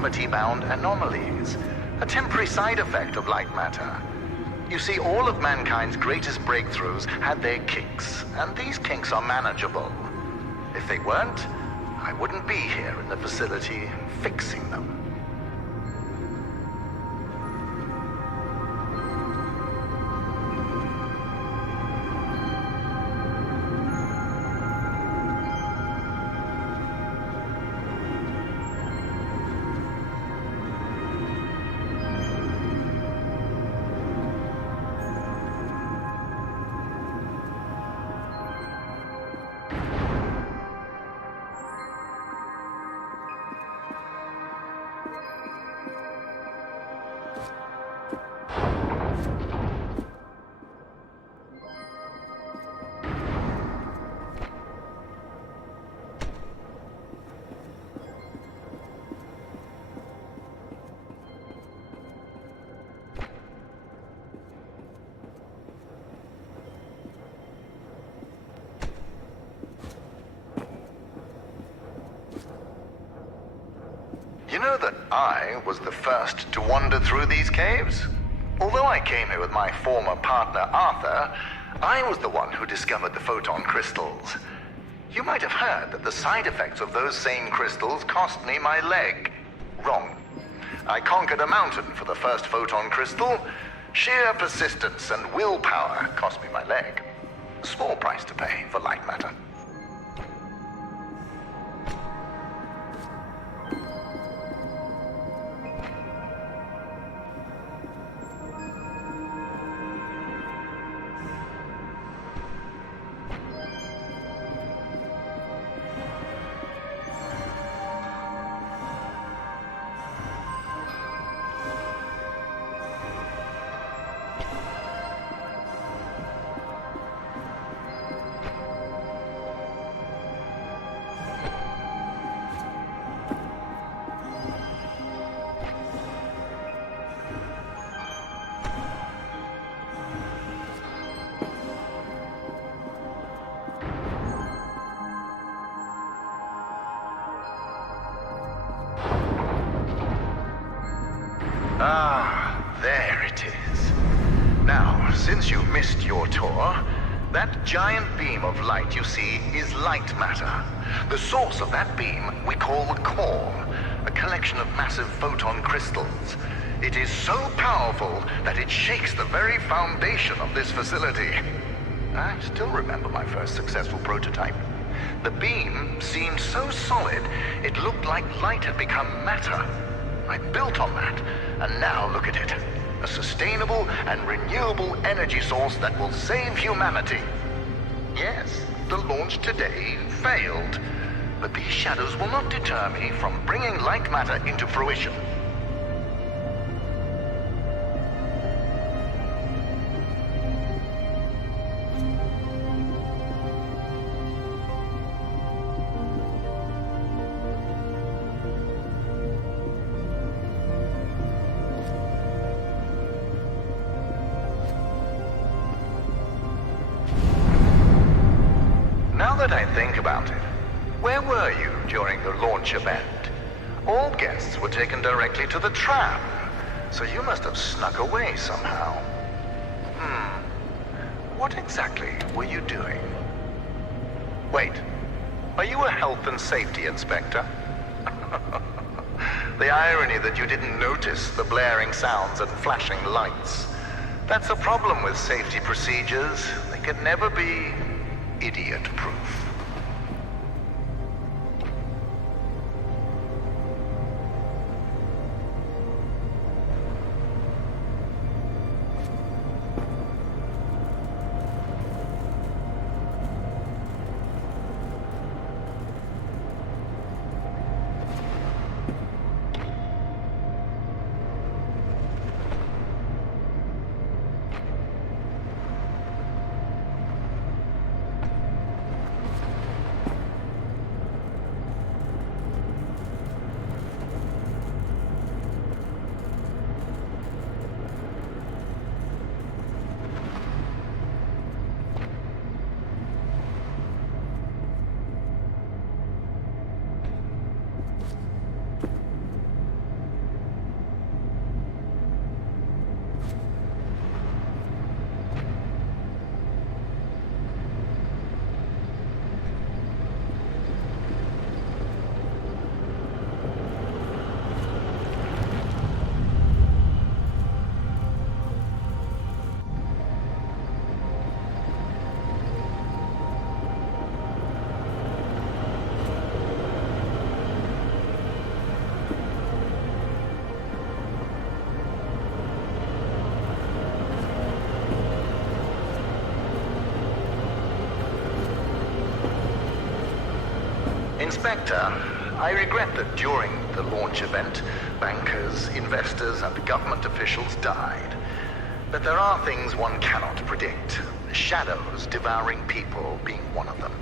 gravity-bound anomalies, a temporary side effect of light matter. You see, all of mankind's greatest breakthroughs had their kinks, and these kinks are manageable. If they weren't, I wouldn't be here in the facility fixing them. You know that I was the first to wander through these caves? Although I came here with my former partner, Arthur, I was the one who discovered the photon crystals. You might have heard that the side effects of those same crystals cost me my leg. Wrong. I conquered a mountain for the first photon crystal. Sheer persistence and willpower cost me my leg. A small price to pay for light matter. Ah, there it is. Now, since you've missed your tour, that giant beam of light you see is light matter. The source of that beam we call the core, a collection of massive photon crystals. It is so powerful that it shakes the very foundation of this facility. I still remember my first successful prototype. The beam seemed so solid, it looked like light had become matter. I built on that, and now look at it. A sustainable and renewable energy source that will save humanity. Yes, the launch today failed, but these shadows will not deter me from bringing light matter into fruition. Now that I think about it, where were you during the launch event? All guests were taken directly to the tram, so you must have snuck away somehow. What exactly were you doing? Wait, are you a health and safety inspector? The irony that you didn't notice the blaring sounds and flashing lights. That's a problem with safety procedures. They can never be idiot-proof. Inspector, I regret that during the launch event, bankers, investors, and government officials died. But there are things one cannot predict. Shadows devouring people being one of them.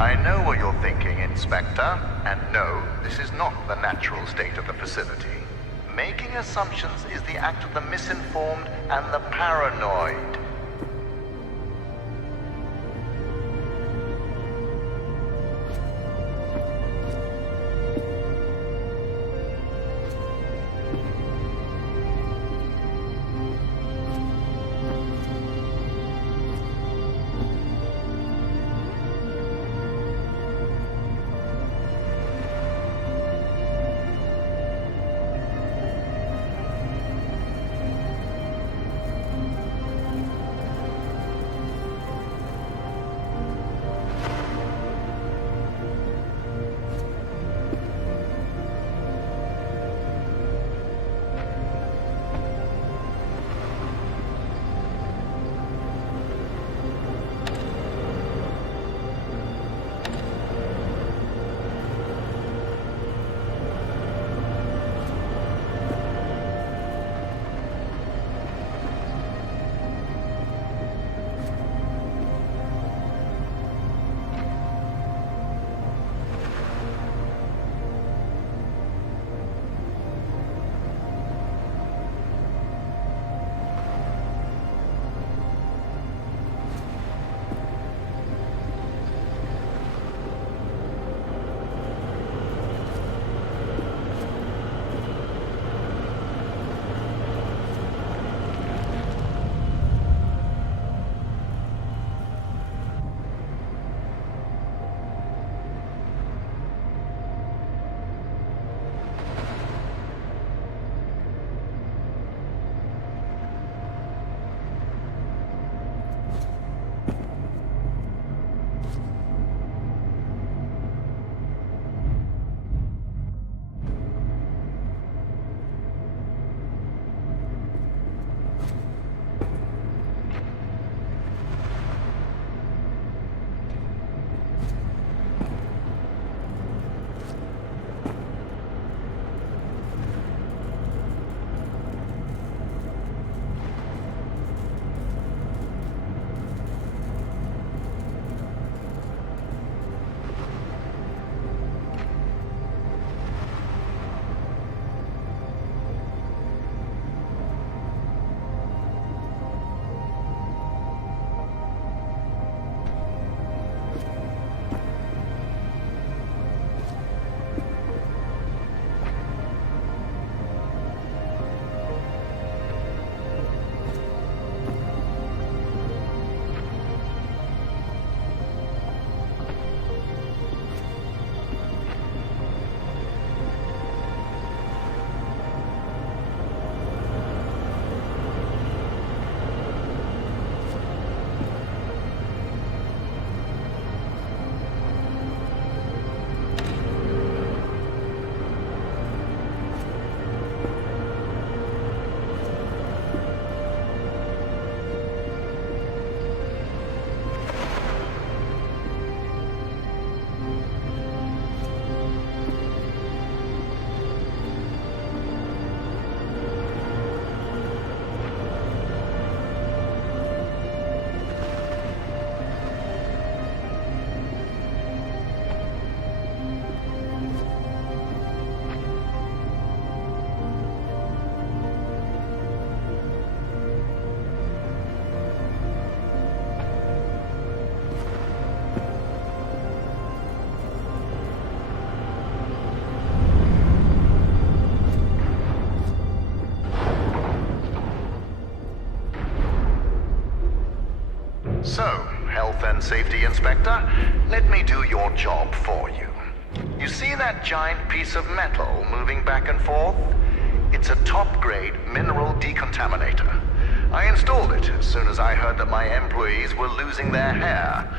I know what you're thinking, Inspector, and no, this is not the natural state of the facility. Making assumptions is the act of the misinformed and the paranoid. safety, Inspector. Let me do your job for you. You see that giant piece of metal moving back and forth? It's a top-grade mineral decontaminator. I installed it as soon as I heard that my employees were losing their hair.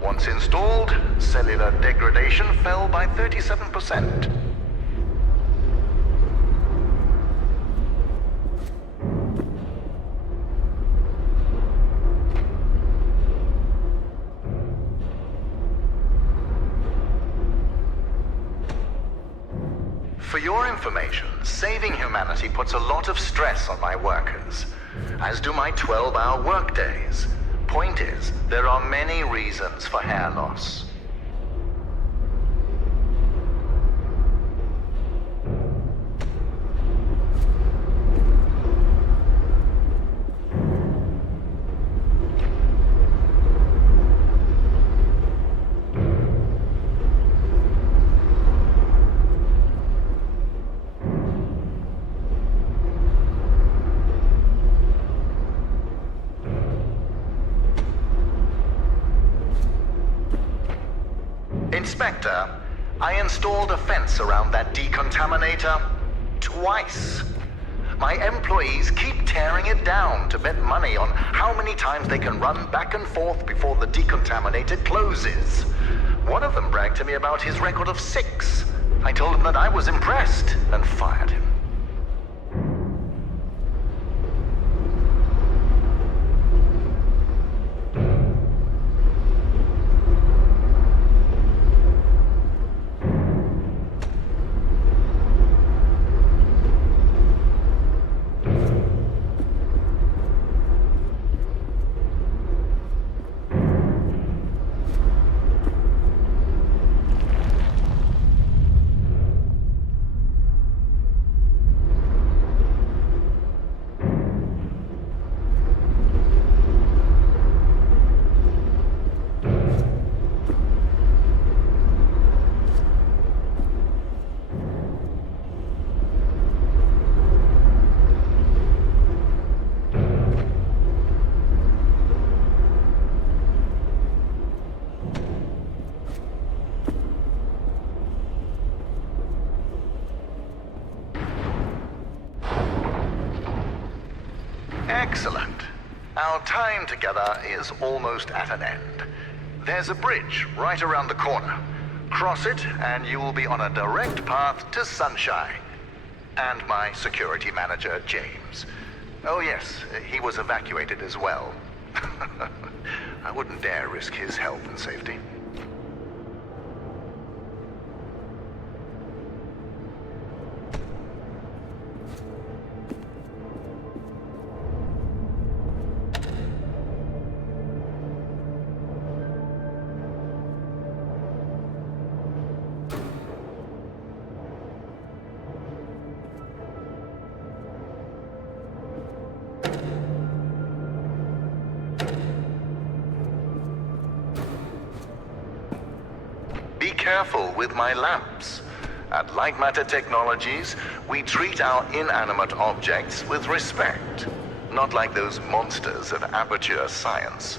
Once installed, cellular degradation fell by 37%. For your information, saving humanity puts a lot of stress on my workers, as do my 12-hour workdays. Point is, there are many reasons for hair loss. Inspector, I installed a fence around that decontaminator twice. My employees keep tearing it down to bet money on how many times they can run back and forth before the decontaminator closes. One of them bragged to me about his record of 6. I told him that I was impressed and fired him. Excellent. Our time together is almost at an end. There's a bridge right around the corner. Cross it, and you will be on a direct path to Sunshine. And my security manager, James. Oh yes, he was evacuated as well. I wouldn't dare risk his health and safety. Be careful with my lamps. At Light Matter Technologies, we treat our inanimate objects with respect, not like those monsters of aperture science.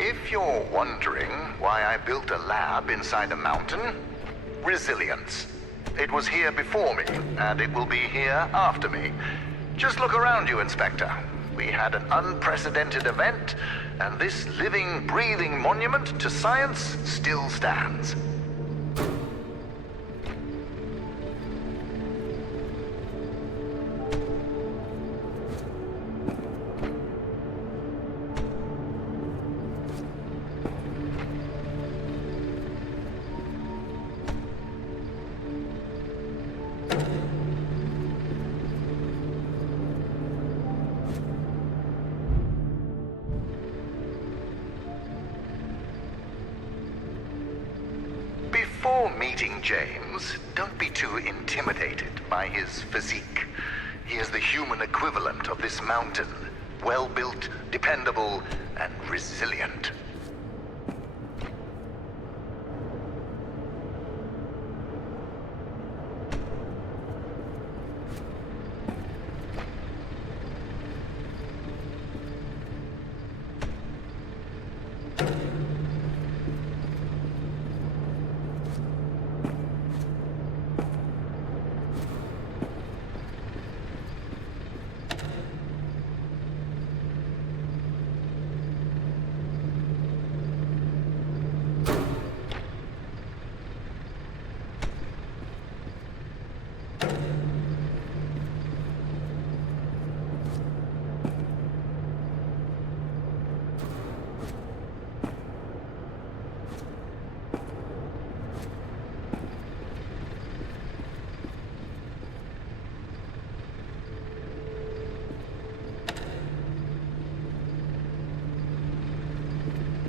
If you're wondering why I built a lab inside a mountain, resilience. It was here before me, and it will be here after me. Just look around you, Inspector. We had an unprecedented event, and this living, breathing monument to science still stands. meeting James, don't be too intimidated by his physique. He is the human equivalent of this mountain. Well-built, dependable, and resilient.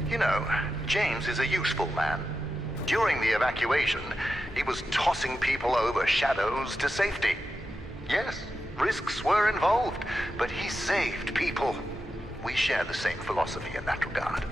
You know, James is a useful man. During the evacuation, he was tossing people over shadows to safety. Yes, risks were involved, but he saved people. We share the same philosophy in that regard.